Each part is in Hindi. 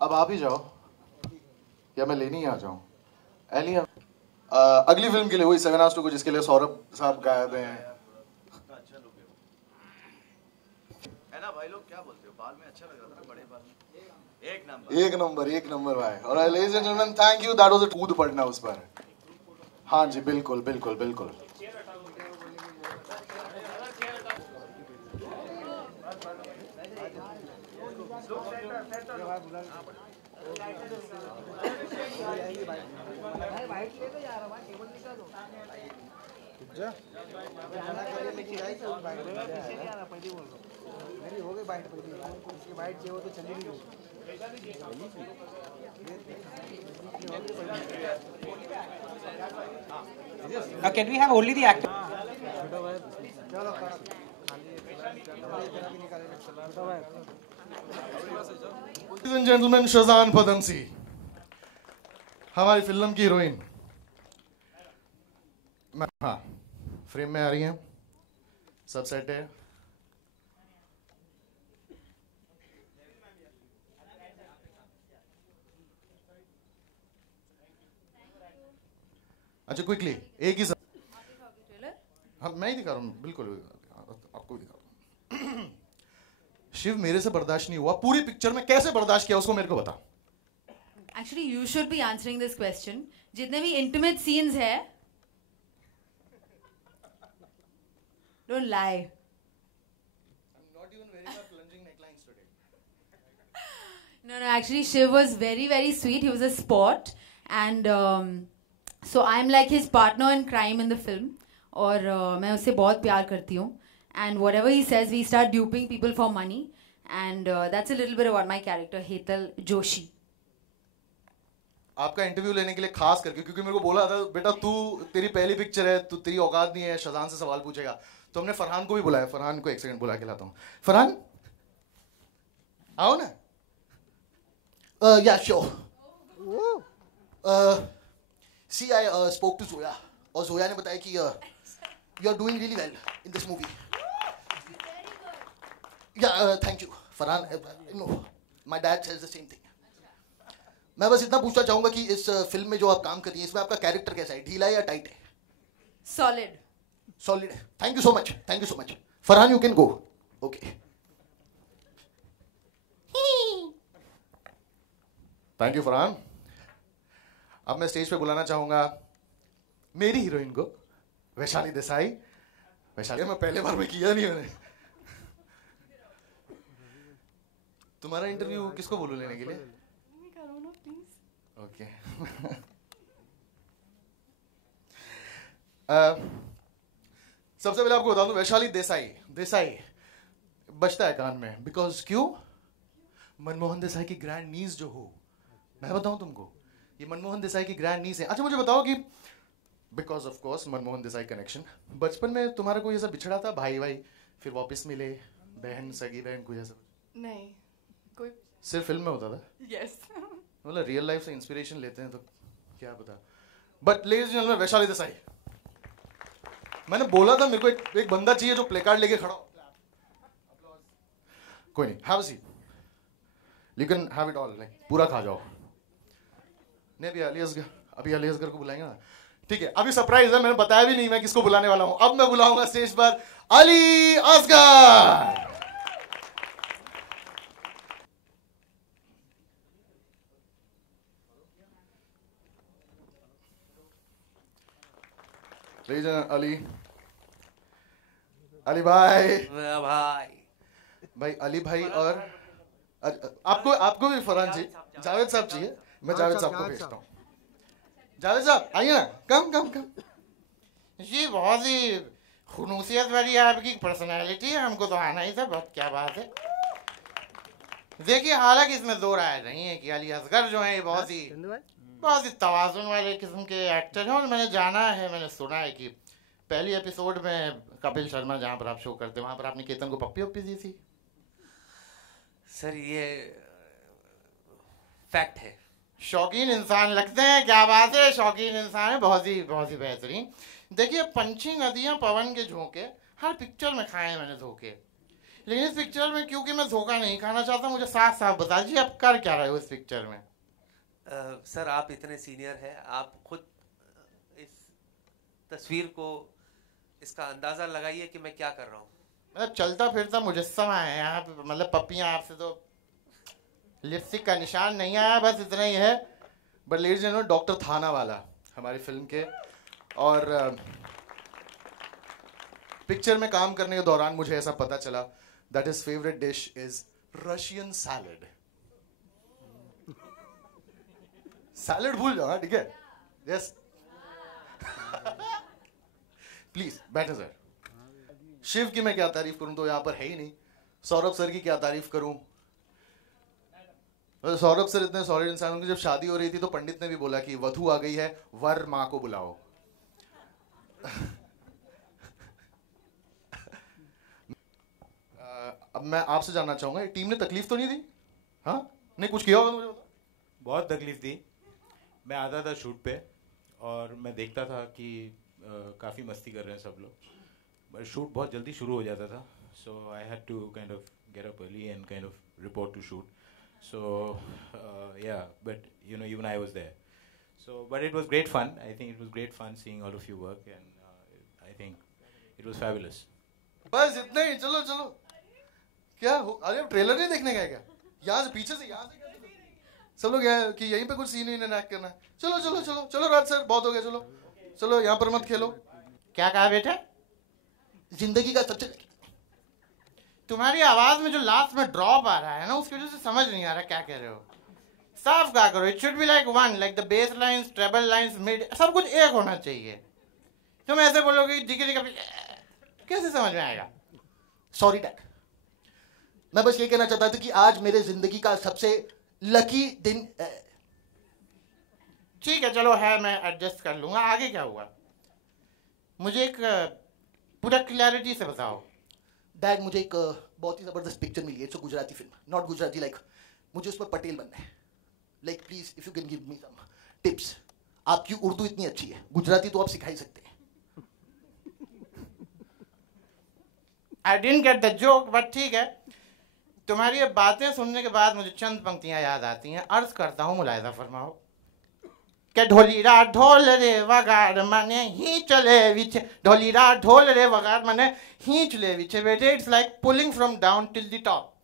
अब आप ही जाओ या मैं लेने ही आ जाऊं? एली अगली फिल्म के लिए वही 7 Hours to Go जिसके लिए सौरभ साहब गायब हैं। है ना भाई, लोग क्या बोलते हो, बाल में अच्छा लग रहा था ना, बड़े बाल में एक नंबर भाई। और ladies and gentleman, thank you, that was a कूद पड़ना उस पर। हाँ जी, बिल्कुल बिल्कुल बिल्कुल। Now can we have only the actor? Ladies and gentlemen, शज़ान फदमसी, हमारी फिल्म की हीरोइन। हाँ, फ्रेम में आ रही हैं, सब सेट है। अच्छा, क्विकली एक ही सब। हाँ, मैं ही दिखा रहा हूँ, बिल्कुल आपको भी दिखा रहा हूँ। शिव, मेरे से बर्दाश्त नहीं हुआ, पूरी पिक्चर में कैसे बर्दाश्त किया उसको मेरे को बता। Actually, you should be answering this question. जितने भी intimate scenes है, don't lie. I'm not even wearing my plunging necklines today. No, actually, Shiv was very, very sweet. He was a sport, and so I'm like his partner in crime in the film. और मैं उससे बहुत प्यार करती हूँ. And whatever he says, we start duping people for money, and that's a little bit about my character, Hetal Joshi. आपका इंटरव्यू लेने के लिए खास करके, क्योंकि मेरे को बोला था बेटा तू, तेरी पहली पिक्चर है, तू तेरी औकात नहीं है, शज़ान से सवाल पूछेगा, तो हमने फरहान को भी बुलाया। फरहान को एक सेकंड बुला के लाता हूँ। फरहान, आओ ना। Yeah, sure. See, I spoke to Zoya, और जोया ने बताया कि you are doing really well in this movie. Yeah, thank you. Farhan, no, my dad says the same thing. मैं बस इतना पूछना चाहूंगा कि इस फिल्म में जो आप काम कर रही हैं, इसमें आपका कैरेक्टर कैसा है, ढीला है या टाइट है? Solid. सॉलिड है। Thank you so much, thank you so much. Farhan, you can go. Okay, thank you Farhan. अब मैं स्टेज पे बुलाना चाहूंगा मेरी हीरोइन को, वैशाली देसाई। वैशाली, मैं पहले बार में किया नहीं मैंने। तुम्हारा इंटरव्यू किसको बोलूं लेने के लिए? ओके। सबसे पहले आपको बता दूं, वैशाली देसाई बचता है कान में, बिकॉज क्यों? मनमोहन देसाई की ग्रैंड नीस जो हो, मैं बताऊं तुमको, ये मनमोहन देसाई की ग्रैंड नीस है। अच्छा, मुझे बताओ कि because of course Manmohan Desai connection, बचपन में तुम्हारा कोई ऐसा बिछड़ा था, भाई फिर वापस मिले, बहन, सगी बहन, कोई ऐसा? नहीं, कोई सिर्फ फिल्म में होता था? यस। मतलब रियल लाइफ से इंस्पिरेशन लेते हैं तो क्या पता। But ladies and gentleman, Vaishali Desai. मैंने बोला था मेरे को एक बंदा चाहिए जो प्ले कार्ड लेके खड़ा हो। कोई नहीं, have a seat, you can have it all, पूरा खा जाओ। नहीं, अभी अली असगर को बुलाएंगे ना। ठीक है, अभी सरप्राइज है, मैंने बताया भी नहीं मैं किसको बुलाने वाला हूं। अब मैं बुलाऊंगा स्टेज पर अली असगर। अली भाई अली भाई। और आपको भी फरहान जी, जावेद साहब चाहिए? मैं जावेद साहब को भेजता हूँ। जावेद साहब आइए ना, कम। जी, बहुत ही खुनूसियत वाली आपकी पर्सनैलिटी है, हमको तो आना ही था, बहुत क्या बात है। देखिए, हालांकि इसमें दो राय नहीं है कि अली असगर जो है ये बहुत ही तवाज़ुन वाले किस्म के एक्टर हैं। और मैंने जाना है, मैंने सुना है कि पहली एपिसोड में कपिल शर्मा जहाँ पर आप शो करते हैं, वहाँ पर आपने केतन को पप्पी वप्पी दी थी। सर, ये फैक्ट है। शौकीन इंसान लगते हैं, क्या बात है, शौकीन इंसान है, बहुत ही बेहतरीन। देखिए, पंछी नदियाँ पवन के झोंके, हर पिक्चर में खाए मैंने धोखे, लेकिन इस पिक्चर में क्योंकि मैं धोखा नहीं खाना चाहता, मुझे साफ साफ बता दीजिए आप कर क्या रहे हो इस पिक्चर में? सर आप इतने सीनियर हैं, आप खुद इस तस्वीर को, इसका अंदाजा लगाइए कि मैं क्या कर रहा हूँ। मतलब चलता फिरता मुजस्समा है यहाँ पे, मतलब पप्पियाँ आपसे तो लिपस्टिक का निशान नहीं आया, बस इतना ही है। But ladies and gentleman, doctor थाना वाला हमारी फिल्म के, और पिक्चर में काम करने के दौरान मुझे ऐसा पता चला that his favourite dish is Russian salad. Salad भूल जाओ, ठीक है? यस प्लीज बैठे सर। शिव की मैं क्या तारीफ करूं, तो यहां पर है ही नहीं। सौरभ सर की क्या तारीफ करूं? सौरभ सर इतने सॉलिड इंसान होंगे, जब शादी हो रही थी तो पंडित ने भी बोला कि वधू आ गई है, वर मां को बुलाओ। अब मैं आपसे जानना चाहूंगा, टीम ने तकलीफ तो नहीं दी? हाँ नहीं, कुछ किया होगा तो मुझे बताओ। बहुत तकलीफ दी। मैं आता था शूट पे और मैं देखता था कि काफ़ी मस्ती कर रहे हैं सब लोग, बट शूट बहुत जल्दी शुरू हो जाता था। So I had to kind of get up early and kind of report to shoot. So but even I was there. So but it was great fun. I think it was great fun seeing all of you work, and I think it was fabulous. बस इतना ही, चलो चलो। क्या हो, अरे ट्रेलर नहीं देखने गए क्या? यहाँ से पीछे से, यहाँ से सब लोग यहाँ कि यहीं पे कुछ सीन ही इनैक्ट करना है। चलो चलो चलो चलो राज सर, बहुत हो गया, चलो चलो यहाँ पर मत खेलो। क्या कहा बेटा? जिंदगी का सबसे, तुम्हारी आवाज में जो लास्ट में ड्रॉप आ रहा है ना, उसकी वजह से समझ नहीं आ रहा क्या कह रहे हो। साफ कहा करो, it should be like one, like the bass lines, treble lines, mid, सब कुछ एक होना चाहिए। तुम ऐसे बोलोगे दिखे कैसे समझ में आएगा? सॉरी डैड, मैं बस ये कहना चाहता था कि आज मेरे जिंदगी का सबसे लकी दिन। ठीक है चलो है, मैं एडजस्ट कर लूंगा। आगे क्या हुआ मुझे एक पूरा क्लैरिटी से बताओ। डैड, मुझे एक बहुत ही जबरदस्त पिक्चर मिली है, it's a Gujarati film, not Gujarati like, मुझे उस पर पटेल बनना है। Like please if you can give me some tips. आपकी उर्दू इतनी अच्छी है, गुजराती तो आप सिखा ही सकते हैं। I didn't get the joke, but ठीक है। तुम्हारी ये बातें सुनने के बाद मुझे चंद पंक्तियां याद आती हैं, अर्ज करता हूं, मुलायजा फरमाओ। के ढोलीरा ढोल रे वगार मने ही चले विचे, ढोलीरा ढोल रे वगार मने ही चले विचे बेटे, it's like pulling from down till the top.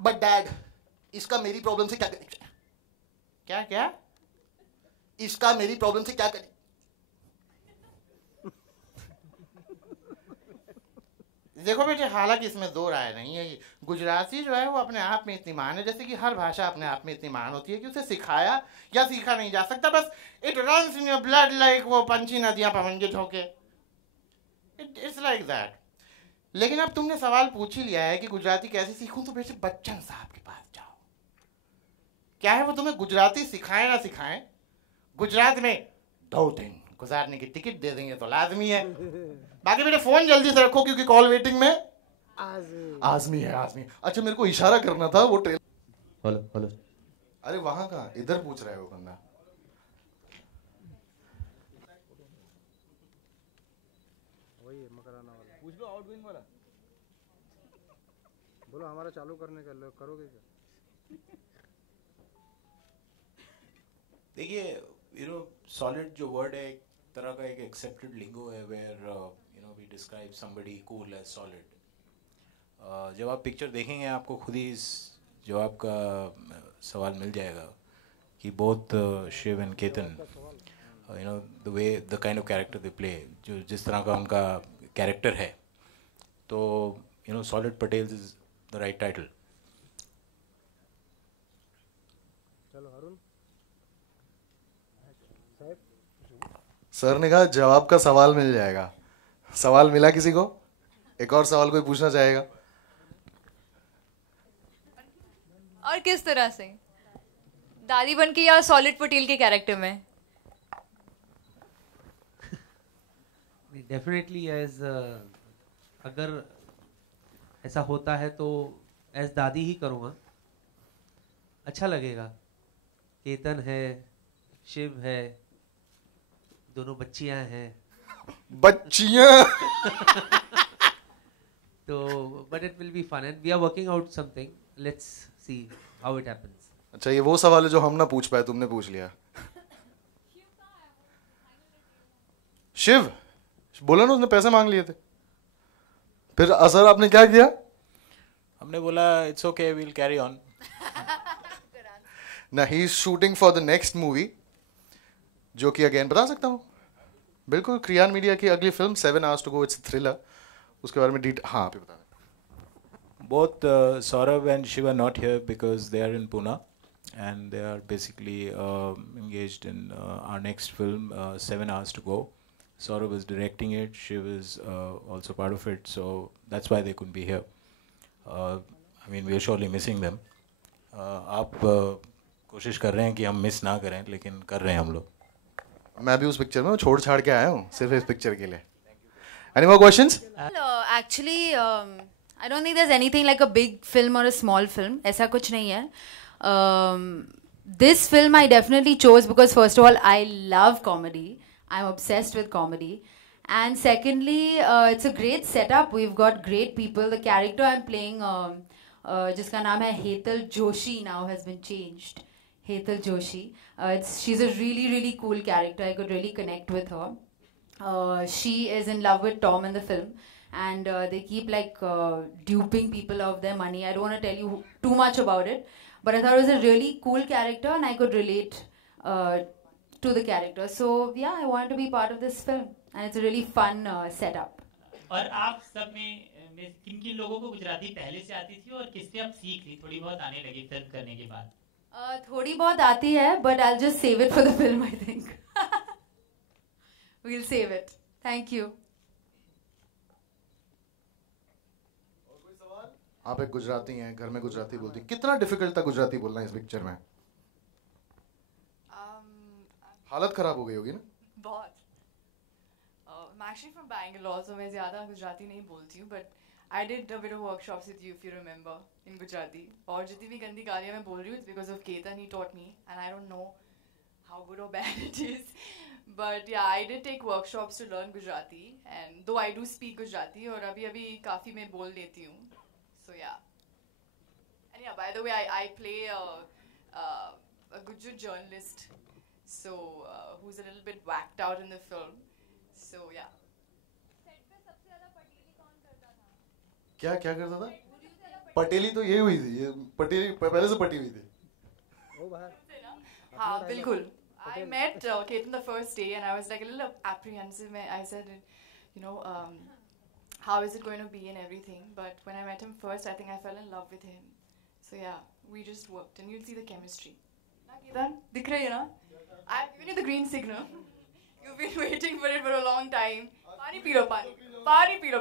But dad, इसका मेरी प्रॉब्लम से क्या कनेक्शन है? क्या क्या? इसका मेरी प्रॉब्लम से क्या कनेक्शन? देखो बेटे, हालांकि इसमें दो राय नहीं है। गुजराती जो है वो अपने आप में इतनी महान है, जैसे कि हर भाषा अपने आप में इतनी महान होती है कि उसे सिखाया या सीखा नहीं जा सकता। बस it runs in your blood like वो पंछी नदियां पवन के झोंके, इट्स लाइक दैट। लेकिन अब तुमने सवाल पूछ ही लिया है कि गुजराती कैसे सीखूं, तो बेटे बच्चन साहब के पास जाओ। क्या है वो तुम्हें गुजराती सिखाएं ना सिखाएं, गुजरात में 2 दिन गुजारने की टिकट दे देंगे तो लाजमी है। बाकी मेरे फोन जल्दी से रखो क्योंकि कॉल वेटिंग में। आजमी है, आजमी। अच्छा मेरे को इशारा करना था, वो ट्रेल। Hello hello. अरे वहां का, इधर पूछ रहा है वो बंदा। वही मकराना वाला। पूछ लो आउटगोइंग वाला। बोलो हमारा चालू करने का, करोगे क्या? देखिए सॉलिड जो वर्ड है एक तरह का एक एक्सेप्टेड लिंगो है, where we describe somebody cool as solid. जब आप पिक्चर देखेंगे आपको खुद ही इस जवाब का सवाल मिल जाएगा कि both Shiv and Ketan, the way the kind of character they play, जो जिस तरह का उनका कैरेक्टर है, तो solid Patels is the right title. चलो अरुण सर ने कहा जवाब का सवाल मिल जाएगा। सवाल मिला किसी को? एक और सवाल कोई पूछना चाहेगा? और किस तरह से, दादी बन के या सॉलिड पटेल के कैरेक्टर में? डेफिनेटली एज अगर ऐसा होता है तो एज दादी ही करूँगा, अच्छा लगेगा। केतन है, शिव है, दोनों बच्चियां हैं। बच्चियां तो but it will be fun and we are working out something. Let's see how it happens. अच्छा, ये वो सवाल है जो हम ना पूछ पाए, तुमने पूछ लिया। शिव बोला ना, उसने पैसे मांग लिए थे, फिर असर आपने क्या किया? हमने बोला it's okay, we'll carry on. ना he is shooting for the next movie, जो कि अगेन बता सकता हूँ, बिल्कुल क्रियान मीडिया की अगली film 7 Hours to Go, it's thriller, उसके बारे में हाँ आप ही बता। Both Saurabh and Shiv are not here because they are in Pune and they are basically engaged in our next film, 7 Hours to Go. Saurabh is directing it, Shiv is also part of it, so that's why they couldn't be here. I mean, we are surely missing them. आप कोशिश कर रहे हैं कि हम मिस ना करें, लेकिन कर रहे हैं हम लोग। मैं भी उस पिक्चर में छोड़ छाड़ के आया हूँ सिर्फ इस पिक्चर के लिए। Any more questions? Actually, I don't think there's anything like a big film or a small film. ऐसा कुछ नहीं है. This film I definitely chose because first of all I love comedy. I'm obsessed with comedy. And secondly, it's a great setup. We've got great people. The character I'm playing, जिसका नाम है Hetal Joshi, now has been changed. Hetal Joshi. She's a really, really cool character. I could really connect with her. She is in love with Tom in the film. And they keep like duping people of their money. I don't want to tell you too much about it. But I thought it was a really cool character and I could relate to the character. So yeah, I wanted to be part of this film. And it's a really fun setup. और आप सब में किन किन लोगों को गुजराती पहले से आती थी और किससे आप सीख ली, थोड़ी बहुत आने लगी फिल्म करने के बाद? थोड़ी बहुत आती है, but I'll just save it for the film, I think. We'll save it. Thank you. आप एक गुजराती हैं, घर में गुजराती बोलती, कितना डिफिकल्ट था गुजराती बोलना इस पिक्चर में? हालत खराब हो गई होगी ना? बहुत। I'm actually from Bangalore, so मैं ज़्यादा गुजराती नहीं बोलती हूँ, but I did a bit of workshops with you if you remember in Gujarati. और जितनी भी गंदी गालियाँ मैं बोल रही हूँ, it's because of Ketan, he taught me, and I don't know how good or bad it is. But yeah, I did take workshops to learn Gujarati, and though I do speak Gujarati, और अभी काफ़ी मैं बोल लेती हूँ. So yeah. And yeah, by the way, I play a Gujar journalist, so who's a little bit whacked out in the film. So yeah. क्या करता था? पटेली तो ये हुई थी, ये पटेली पहले से पटी हुई थी। हाँ बिल्कुल। I met Ketan the first day and I was like a little apprehensive. I said, you know, how is it going to be and everything. But when I met him first, I think I fell in love with him. So yeah, we just worked and you'll see the chemistry. Ketan, दिख रही है ना? I've given you the green signal. You've been waiting for it for a long time. पानी पी लो, पानी P low.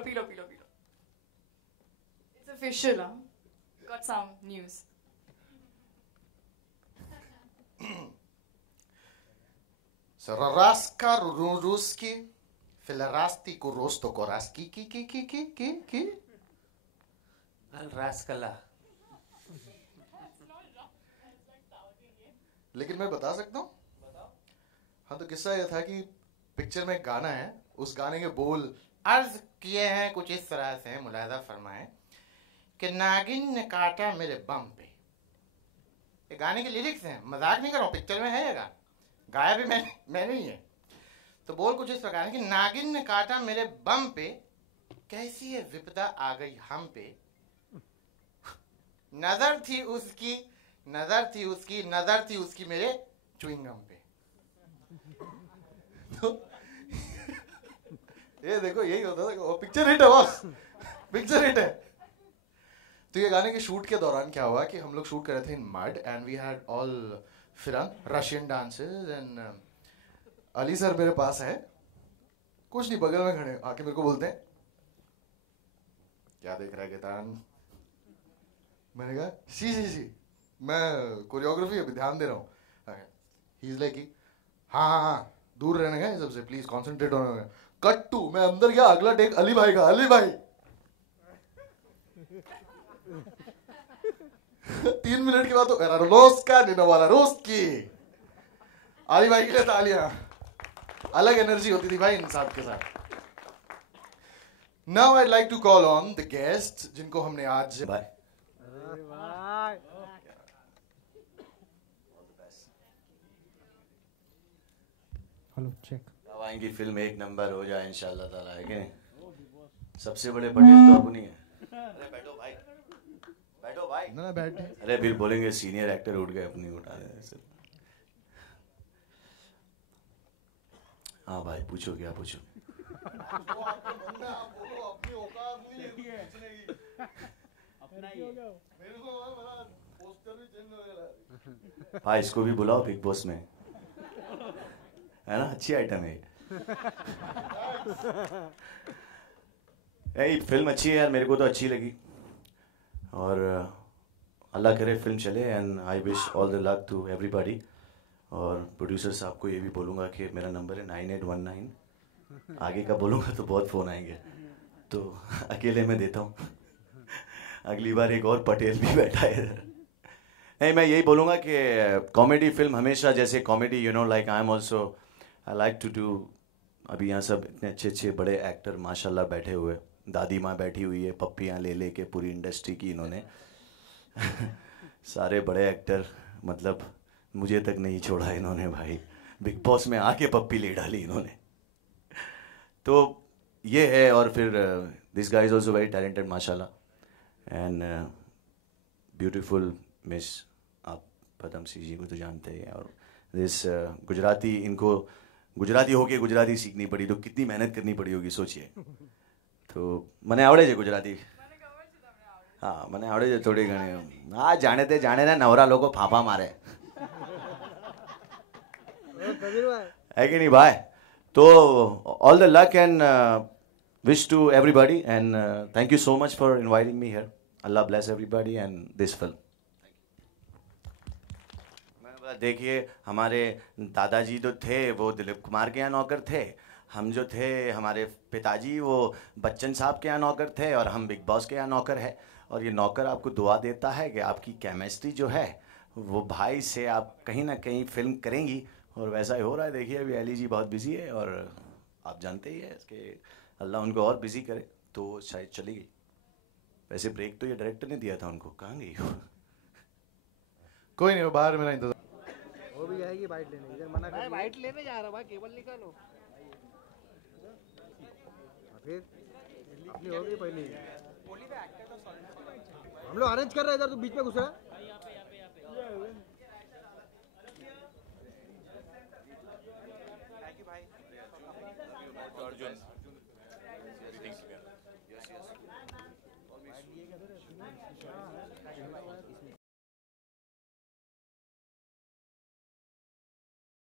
It's official, huh? Got some news. Raska ruski, filarasti kurosto koraski ki. रास्कला। लेकिन मैं बता सकता हूँ? हाँ, तो किस्सा ये था कि पिक्चर में गाना है, उस गाने के बोल अर्ज किए हैं कुछ इस तरह से, मुलाहिजा फरमाएं कि नागिन ने काटा मेरे बम पे। ये गाने के लिरिक्स हैं, मजाक नहीं कर रहा हूँ, पिक्चर में है ये गाना, गाया भी मैंने ही है। तो बोल कुछ इस प्रकार है कि नागिन ने काटा मेरे बम पे, कैसी है विपदा आ गई हम पे, नजर थी उसकी मेरे च्युइंगम पे। तो ये देखो, यही होता था, पिक्चर हिट है बॉस, पिक्चर हिट है। तो ये गाने के शूट के दौरान क्या हुआ कि हम लोग शूट कर रहे थे in mud and we had all फिरंग Russian dances and Ali sir मेरे पास है, कुछ नहीं, बगल में खड़े आके मेरे को बोलते हैं, क्या देख रहा है केतान? मैंने कहा शी मैं कोरियोग्राफी अभी ध्यान दे रहा हूँ। ही इज लाइक हाँ दूर रहने का सबसे, प्लीज कॉन्सेंट्रेट होने का। कट टू, मैं अंदर गया, अगला टेक अली भाई का, अली भाई 3 मिनट के बाद तो रोस्का निनो वाला रोस्की, अली भाई के लिए तालियां। अलग एनर्जी होती थी भाई इन साहब के साथ। Now I'd like to call on the guests जिनको हमने आज बाय हेलो चेक अब आएंगी फिल्म एक नंबर हो जाए इंशाल्लाह ताला है कि नहीं सबसे बड़े पटेल तो अब नहीं है अरे बैठो भाई बैठो भाई ना बैठ अरे फिर बोलेंगे सीनियर एक्टर उठ गए अपनी उठा रहे हाँ भाई पूछो क्या पूछो भाई इसको भी बुलाओ बिग बॉस में है ना अच्छी आइटम है ये फिल्म अच्छी है यार मेरे को तो अच्छी लगी और अल्लाह करे फिल्म चले and I wish all the luck to everybody और प्रोड्यूसर साहब को ये भी बोलूँगा कि मेरा नंबर है 9819 आगे का बोलूँगा तो बहुत फ़ोन आएंगे तो अकेले में देता हूँ अगली बार एक और पटेल भी बैठा है इधर नहीं मैं यही बोलूँगा कि कॉमेडी फिल्म हमेशा जैसे comedy you know like I am also I like to do अभी यहाँ सब इतने अच्छे अच्छे बड़े एक्टर माशाल्लाह बैठे हुए दादी माँ बैठी हुई है पप्पियाँ ले लेके पूरी इंडस्ट्री की इन्होंने सारे बड़े एक्टर मतलब मुझे तक नहीं छोड़ा इन्होंने भाई बिग बॉस में आके पप्पी ले डाली इन्होंने तो ये है और फिर this guy is also very talented माशाल्लाह एंड ब्यूटीफुल मिस आप पदम सिंह जी को तो जानते हैं और दिस गुजराती इनको गुजराती होके गुजराती सीखनी पड़ी तो कितनी मेहनत करनी पड़ी होगी सोचिए तो મને આવડે છે ગુજરાતી હા મને આવડે છે થોડી ઘણી હા જાણે તે જાણે ને નવરા લોકો ફાંફા મારે है कि नहीं भाई तो all the luck and wish to everybody and thank you so much for inviting me here Allah bless everybody and this film देखिए हमारे दादाजी तो थे वो दिलीप कुमार के यहाँ नौकर थे हम जो थे हमारे पिताजी वो बच्चन साहब के यहाँ नौकर थे और हम बिग बॉस के यहाँ नौकर है और ये नौकर आपको दुआ देता है कि आपकी केमिस्ट्री जो है वो भाई से आप कहीं ना कहीं फिल्म करेंगी और वैसा ही हो रहा है देखिए अभी एली जी बहुत बिजी है और आप जानते ही है कि अल्लाह उनको और बिजी करे तो शायद चली गई वैसे ब्रेक तो ये डायरेक्टर ने दिया था उनको कहाँ गई कोई नहीं वो बाहर मेरा इंतजार वो भी आएगी बाइट लेने इधर मना कर बाइट लेने जा रहा भाई केबल निकालो फिर अपनी हो गई पहले हम लोग अरेंज कर रहे हैं इधर तू बीच में घुस रहा अर्जुन